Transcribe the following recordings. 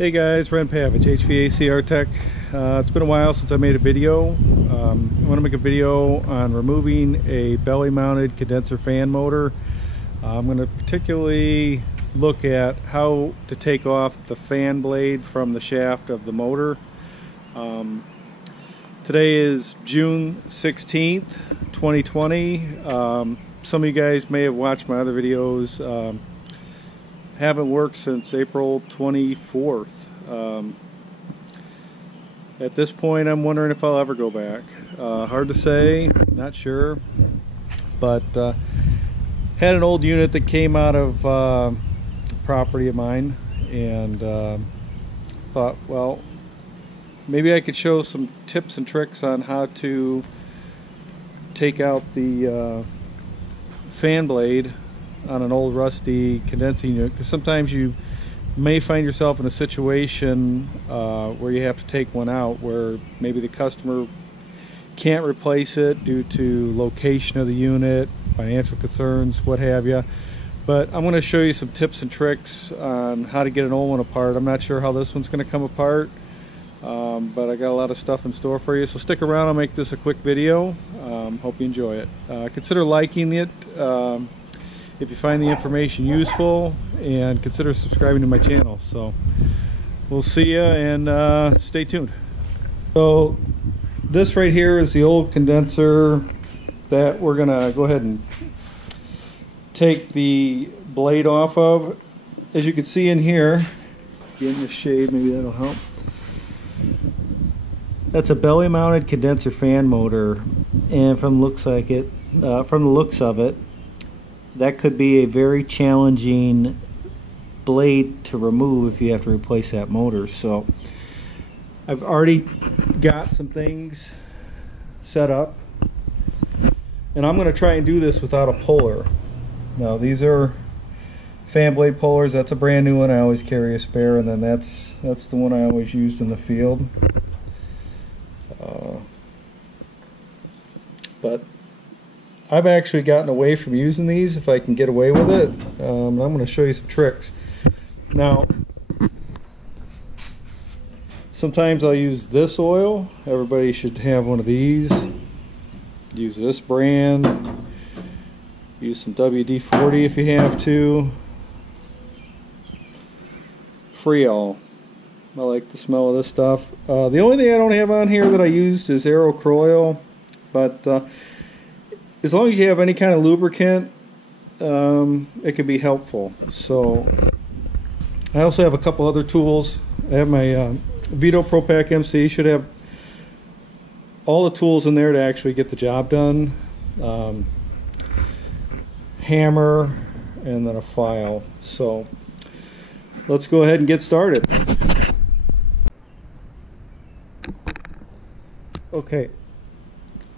Hey guys, Ren Pavage, hvacrtech. It's been a while since I made a video. I want to make a video on removing a belly mounted condenser fan motor. I'm going to particularly look at how to take off the fan blade from the shaft of the motor. Today is June 16th, 2020. Some of you guys may have watched my other videos. Haven't worked since April 24th. At this point, I'm wondering if I'll ever go back. Hard to say, not sure, but had an old unit that came out of property of mine, and thought, well, maybe I could show some tips and tricks on how to take out the fan blade on an old rusty condensing unit, because sometimes you may find yourself in a situation where you have to take one out where maybe the customer can't replace it due to location of the unit, financial concerns, what have you. But I'm going to show you some tips and tricks on how to get an old one apart. I'm not sure how this one's going to come apart, but I got a lot of stuff in store for you, so stick around. I'll make this a quick video. Hope you enjoy it. Consider liking it if you find the information useful, and consider subscribing to my channel. So we'll see you, and stay tuned. So this right here is the old condenser that we're gonna go ahead and take the blade off of. As you can see in here, get in the shade, maybe that'll help. That's a belly mounted condenser fan motor, and from the looks of it, that could be a very challenging blade to remove if you have to replace that motor. So I've already got some things set up, and I'm going to try and do this without a puller. Now these are fan blade pullers. That's a brand new one. I always carry a spare, and then that's the one I always used in the field. But I've actually gotten away from using these if I can get away with it. I'm going to show you some tricks. Now, sometimes I'll use this oil. Everybody should have one of these. Use this brand. Use some WD-40 if you have to. Freol. I like the smell of this stuff. The only thing I don't have on here that I used is Aerocroil, but as long as you have any kind of lubricant, it can be helpful. So I also have a couple other tools. I have my Vito Pro Pack MC. Should have all the tools in there to actually get the job done. Hammer, and then a file. So let's go ahead and get started. Okay,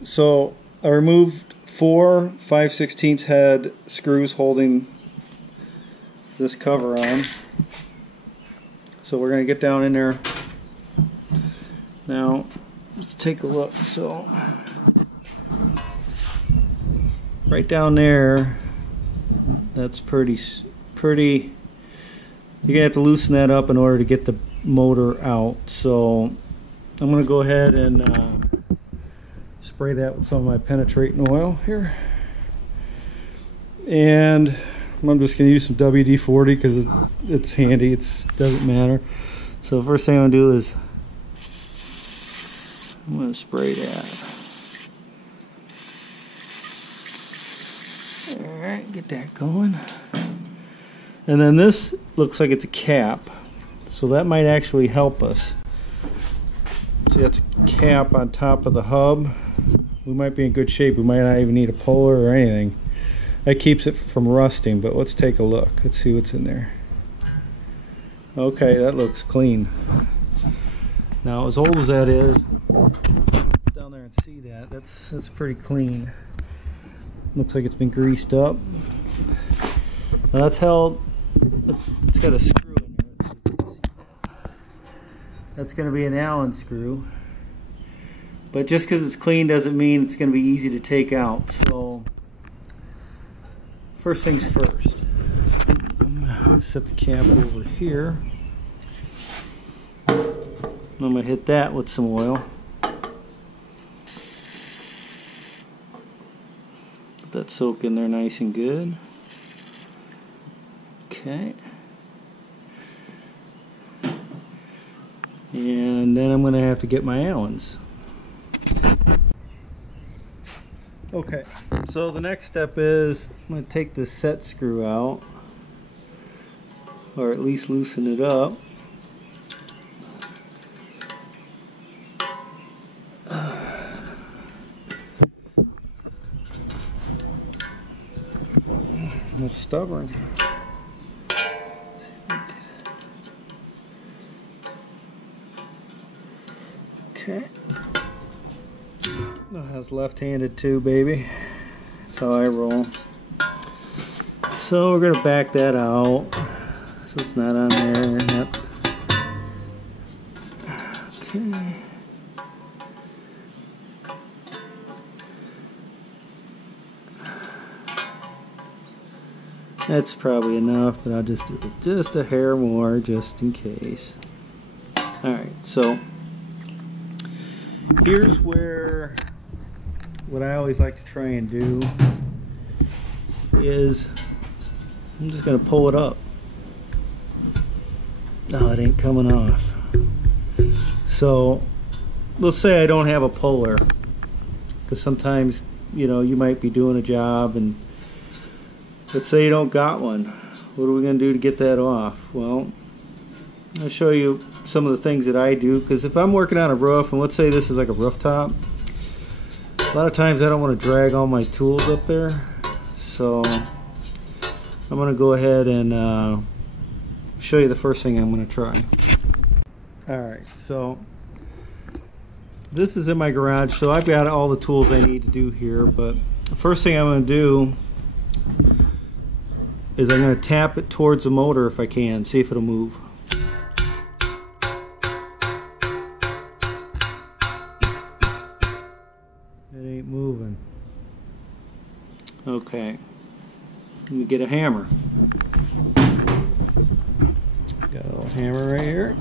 so I removed 4 5/16 head screws holding this cover on. So we're going to get down in there. Now let's take a look. So right down there, that's pretty. You're going to have to loosen that up in order to get the motor out. So I'm going to go ahead and spray that with some of my penetrating oil here, and I'm just going to use some WD-40 because it's handy. It doesn't matter. So the first thing I'm going to do is I'm going to spray that. Alright, get that going. And then this looks like it's a cap, so that might actually help us. So that's a cap on top of the hub. We might be in good shape. We might not even need a puller or anything. That keeps it from rusting, but let's take a look. Let's see what's in there. Okay, that looks clean. Now, as old as that is, down there and see that, that's pretty clean. Looks like it's been greased up. Now that's held, it's got a screw in there. That's going to be an Allen screw. But just because it's clean doesn't mean it's going to be easy to take out. So first things first, I'm going to set the cap over here. I'm going to hit that with some oil. Let that soak in there nice and good. Okay. And then I'm going to have to get my Allens. Okay, so the next step is I'm going to take the set screw out, or at least loosen it up. I'm stubborn. Okay. I was left-handed too, baby. That's how I roll. So we're gonna back that out so it's not on there. Yep. Okay. That's probably enough, but I'll just do just a hair more just in case. Alright, so here's where what I always like to try and do is I'm just going to pull it up. No, it ain't coming off. So let's say I don't have a puller, because sometimes, you know, you might be doing a job and let's say you don't got one. What are we going to do to get that off? Well, I'll show you some of the things that I do, because if I'm working on a roof, and let's say this is like a rooftop, a lot of times I don't want to drag all my tools up there, so I'm going to go ahead and show you the first thing I'm going to try. Alright, so this is in my garage, so I've got all the tools I need to do here, but the first thing I'm going to do is I'm going to tap it towards the motor if I can, see if it'll move. It ain't moving. Okay, let me get a hammer. Got a little hammer right here.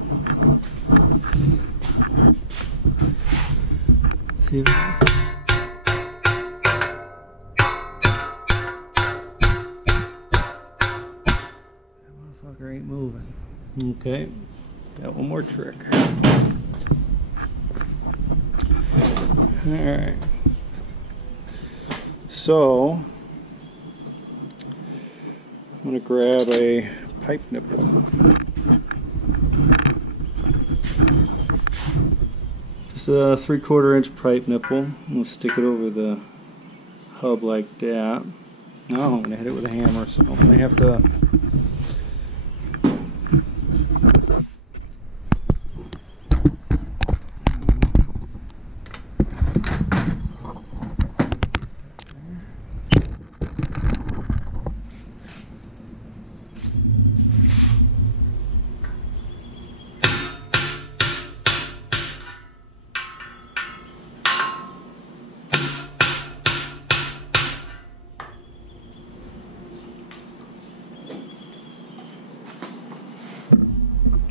See if ain't moving. Okay, got one more trick. Alright, so I'm going to grab a pipe nipple. Just a 3/4 inch pipe nipple. I'm going to stick it over the hub like that. Now I'm going to hit it with a hammer, so I'm going to have to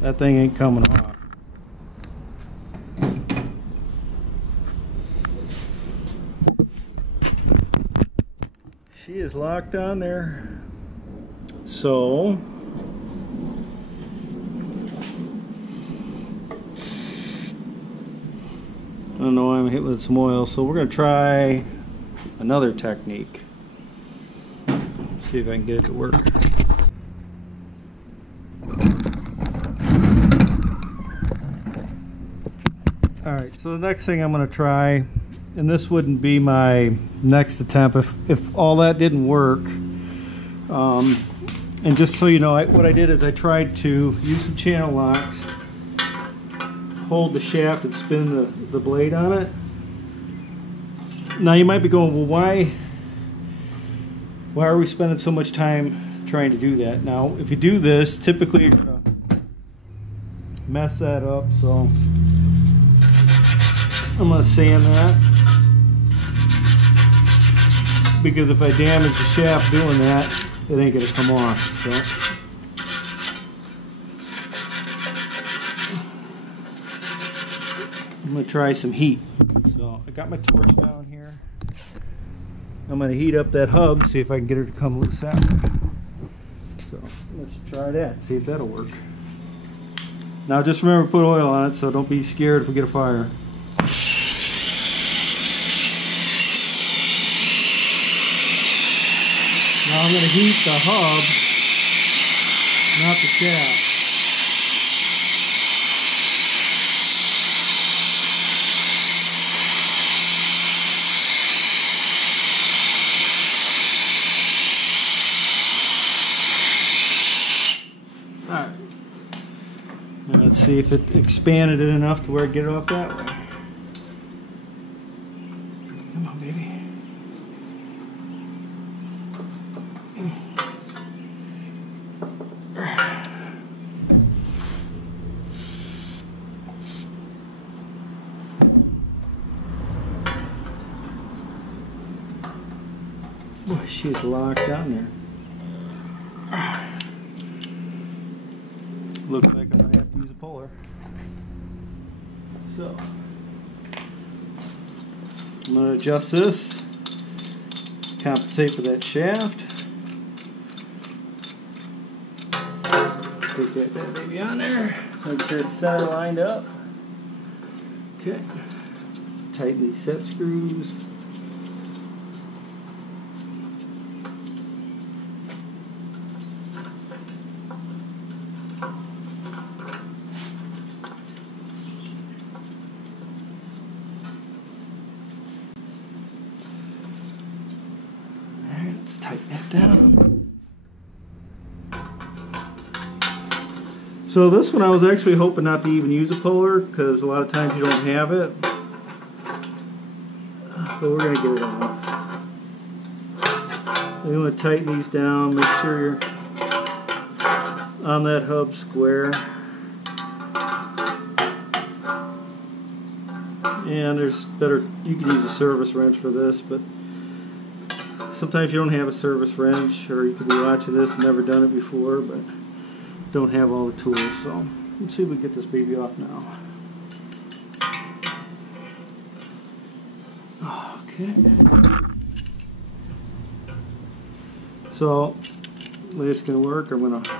that thing ain't coming off. She is locked on there. So I don't know why I'm hitting with some oil, so we're going to try another technique. See if I can get it to work. Alright, so the next thing I'm going to try, and this wouldn't be my next attempt if all that didn't work, and just so you know, what I did is I tried to use some channel locks, hold the shaft and spin the blade on it. Now you might be going, well, why are we spending so much time trying to do that? Now if you do this, typically you're going to mess that up, so I'm going to sand that, because if I damage the shaft doing that, it ain't going to come off. So I'm going to try some heat. So I got my torch down here. I'm going to heat up that hub, see if I can get her to come loose out. So let's try that, see if that'll work. Now just remember to put oil on it, so don't be scared if we get a fire. Now I'm going to heat the hub, not the shaft. Alright. Now let's see if it expanded it enough to where I get it up that way. Come on, baby. Boy, she's locked down there. Looks like I'm going to have to use a puller. So, I'm going to adjust this, compensate for that shaft. Stick that baby on there. Make sure it's center lined up. Okay. Tighten these set screws. Let's tighten that down. So this one I was actually hoping not to even use a puller because a lot of times you don't have it. So we're going to get it off. You want to tighten these down, make sure you're on that hub square. And there's better, you could use a service wrench for this, but sometimes you don't have a service wrench, or you could be watching this and never done it before, but don't have all the tools. So let's see if we can get this baby off now. Okay. So the way it's going to work, I'm going to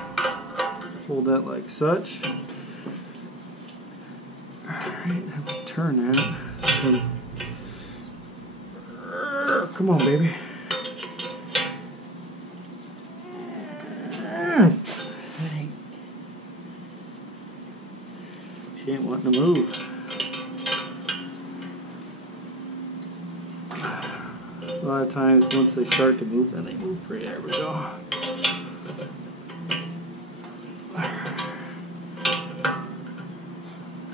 hold that like such. Alright, have to turn that. So, come on, baby. She ain't wanting to move. A lot of times once they start to move, then they move free. There we go.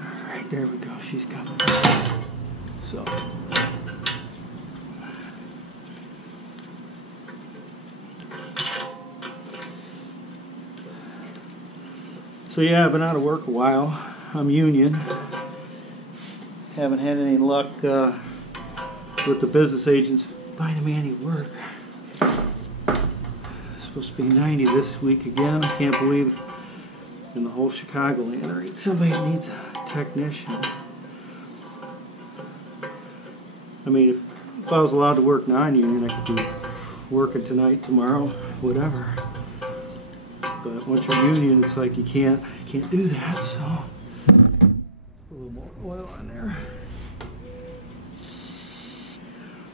Alright, there we go. She's coming. So. So yeah, I've been out of work a while. I'm union. Haven't had any luck with the business agents finding me any work. It's supposed to be 90 this week again. I can't believe in the whole Chicagoland there ain't somebody that needs a technician. I mean, if I was allowed to work non-union, I could be working tonight, tomorrow, whatever. But once you're union, it's like you can't do that. So put a little more oil on there.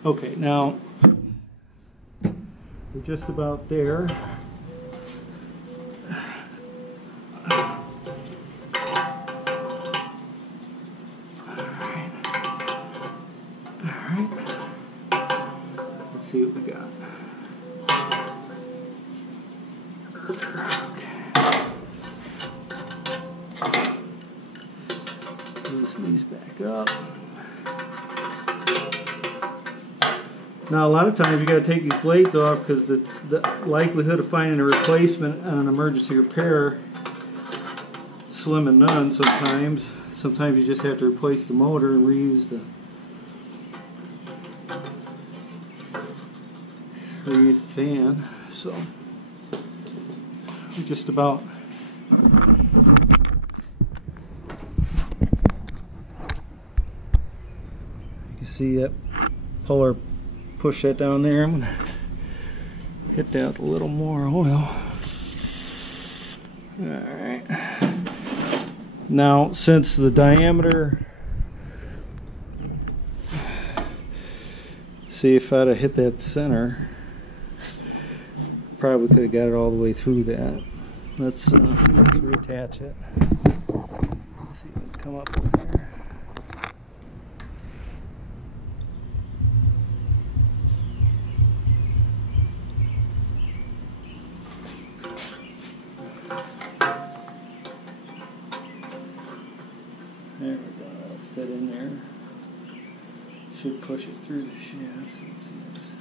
Okay, now we're just about there. Alright. Let's see what we got. Loosen these back up. Now a lot of times you got to take these blades off because the likelihood of finding a replacement on an emergency repair is slim and none sometimes. Sometimes you just have to replace the motor and reuse the fan. So we're just about see that puller push that down there. I'm gonna hit that with a little more oil. Alright. Now, since the diameter, see if I'd have hit that center, probably could have got it all the way through that. Let's reattach it. Let's see if it can come up over here. There we go, that'll fit in there. Should push it through the shafts. Let's see this.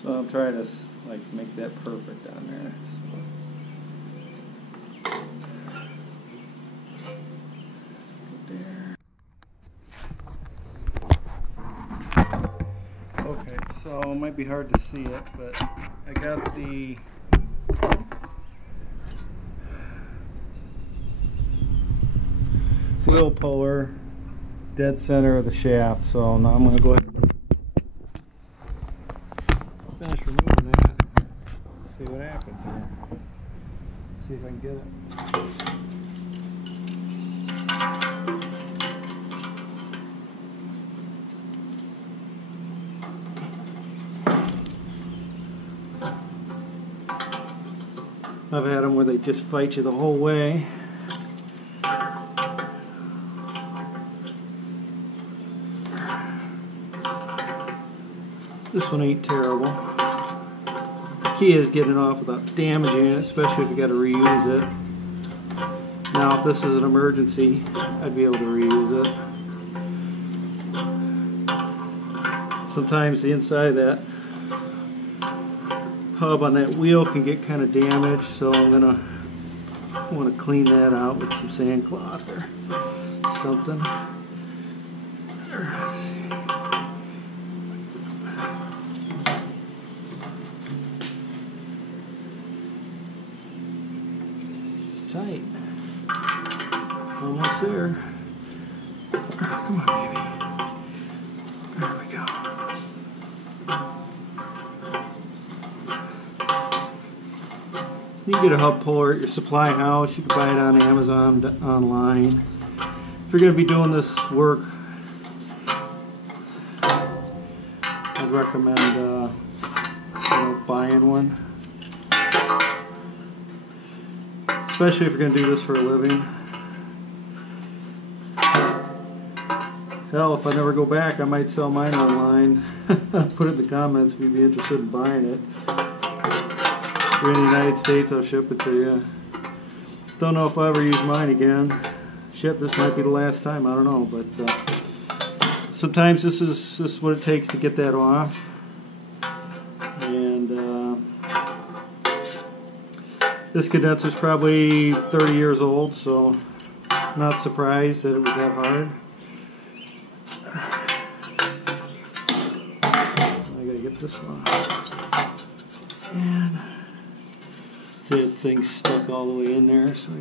So I'm trying to like make that perfect on there. So. Okay, so it might be hard to see it, but I got the wheel puller dead center of the shaft. So now I'm going to go ahead and finish removing that. See what happens here. See if I can get it. I've had them where they just fight you the whole way. This one ain't terrible. The key is getting it off without damaging it, especially if you got to reuse it. Now, if this is an emergency, I'd be able to reuse it. Sometimes the inside of that hub on that wheel can get kind of damaged, so I'm gonna want to clean that out with some sandcloth or something. It's tight. Almost there. Come on, baby. There we go. You can get a hub puller at your supply house. You can buy it on Amazon online. If you're going to be doing this work, I'd recommend buying one. Especially if you're going to do this for a living. Hell, if I never go back, I might sell mine online. Put it in the comments if you'd be interested in buying it. If you're in the United States, I'll ship it to you. Don't know if I'll ever use mine again. Shit, this might be the last time. I don't know, but sometimes this is what it takes to get that off. And this condenser's probably 30 years old, so I'm not surprised that it was that hard. I gotta get this one. And see, that thing's stuck all the way in there, so I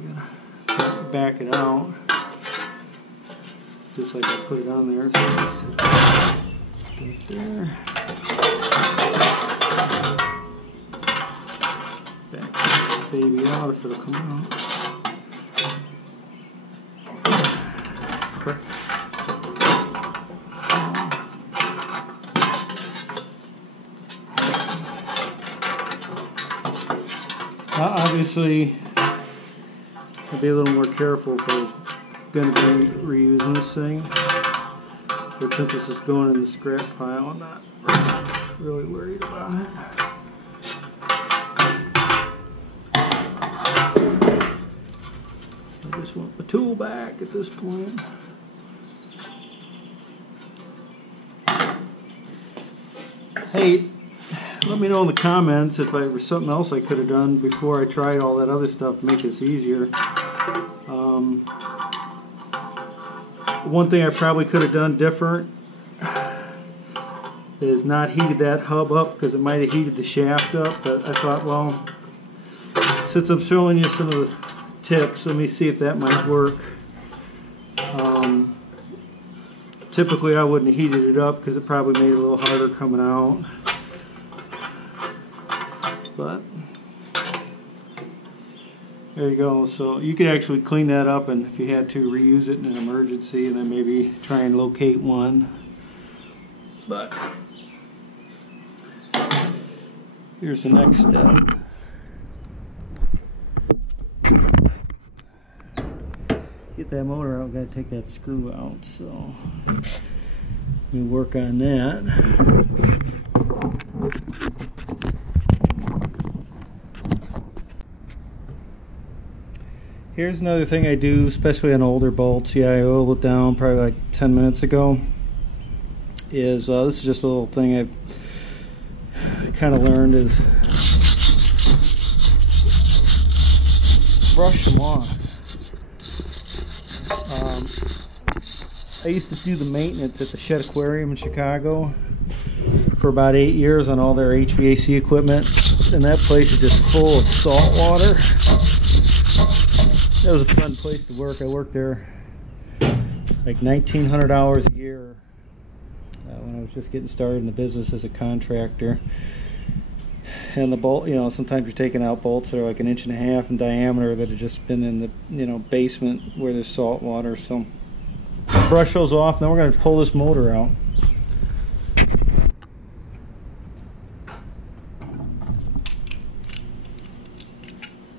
gotta back it out. Just like I put it on there. So it's right there. Back that baby out if it'll come out. Correct. Obviously, I'd be a little more careful if I was going to be reusing this thing. But since this is going in the scrap pile, I'm not really worried about it. I just want the tool back at this point. Hey, let me know in the comments if there was something else I could have done before I tried all that other stuff to make this easier. One thing I probably could have done different is not heated that hub up, because it might have heated the shaft up, but I thought, well, since I'm showing you some of the tips, let me see if that might work. Typically I wouldn't have heated it up because it probably made it a little harder coming out, but there you go. So you could actually clean that up, and if you had to, reuse it in an emergency, and then maybe try and locate one. But here's the next step. Get that motor out, got to take that screw out, so we work on that. Here's another thing I do, especially on older bolts. Yeah, I oiled it down probably like 10 minutes ago. This is just a little thing I've kind of learned, is brush them off. I used to do the maintenance at the Shed Aquarium in Chicago for about 8 years on all their HVAC equipment, and that place is just full of salt water. That was a fun place to work. I worked there like 1,900 hours a year when I was just getting started in the business as a contractor. And the bolt, you know, sometimes you're taking out bolts that are like 1.5 inches in diameter that have just been in the, you know, basement where there's salt water. So brush those off. Now we're going to pull this motor out.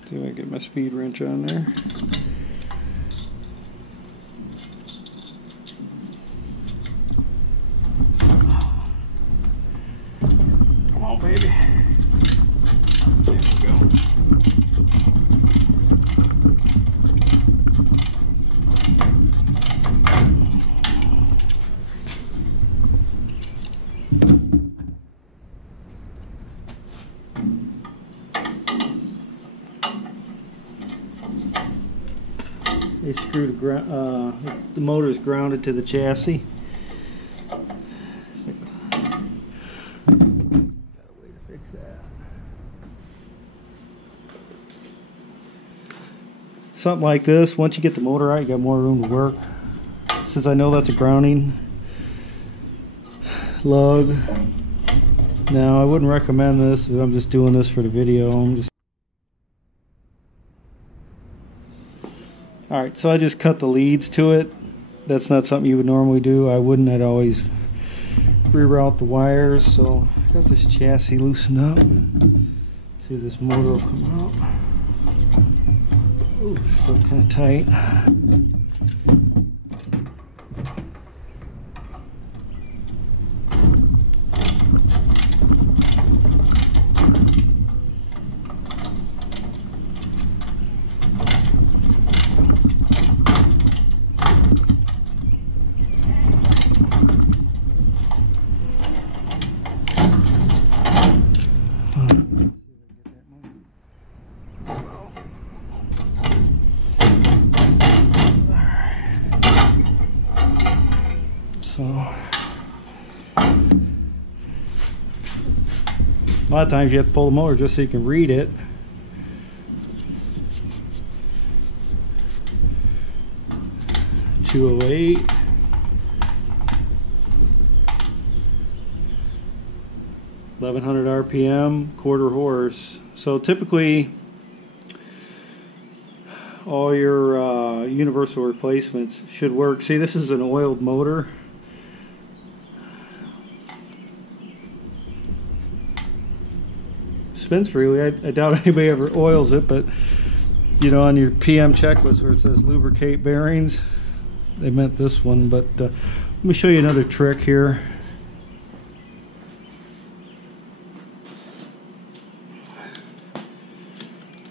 See if I can get my speed wrench on there. Come on, baby. There we go. They screwed the motor is grounded to the chassis. Got a way to fix that. Something like this, once you get the motor out, you got more room to work. Since I know that's a grounding lug. Now I wouldn't recommend this, but I'm just doing this for the video. Alright, so I just cut the leads to it. That's not something you would normally do. I wouldn't. I'd always reroute the wires. So I got this chassis loosened up. See if this motor will come out. Ooh, still kind of tight. So a lot of times you have to pull the motor just so you can read it. .208. .1100 RPM, quarter horse. So typically all your universal replacements should work. See, this is an oiled motor. Spins freely. I doubt anybody ever oils it, but you know, on your PM checklist where it says lubricate bearings, they meant this one. But let me show you another trick here.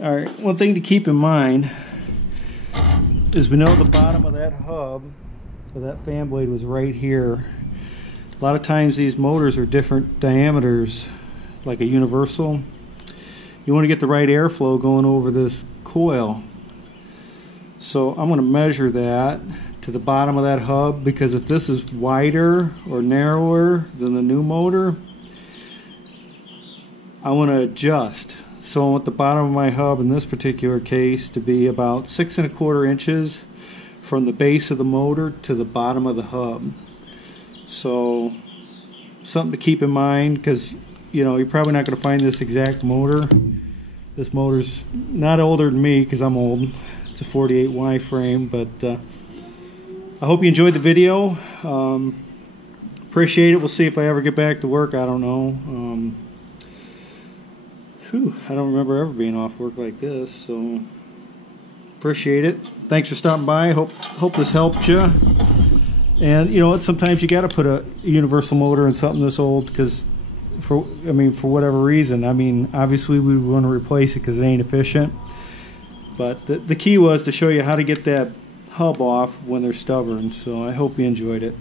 Alright, one thing to keep in mind is we know the bottom of that hub, so that fan blade was right here. A lot of times these motors are different diameters, like a universal. You want to get the right airflow going over this coil. So I'm going to measure that to the bottom of that hub, because if this is wider or narrower than the new motor, I want to adjust. So I want the bottom of my hub in this particular case to be about 6 1/4 inches from the base of the motor to the bottom of the hub. So something to keep in mind, because you know, you're probably not going to find this exact motor. This motor's not older than me because I'm old. It's a 48Y frame, but I hope you enjoyed the video. Appreciate it. We'll see if I ever get back to work. I don't know. I don't remember ever being off work like this, so appreciate it. Thanks for stopping by. Hope this helped you. And you know what? Sometimes you got to put a universal motor in something this old, because for whatever reason. I mean, obviously we want to replace it because it ain't efficient. But the key was to show you how to get that hub off when they're stubborn. So I hope you enjoyed it.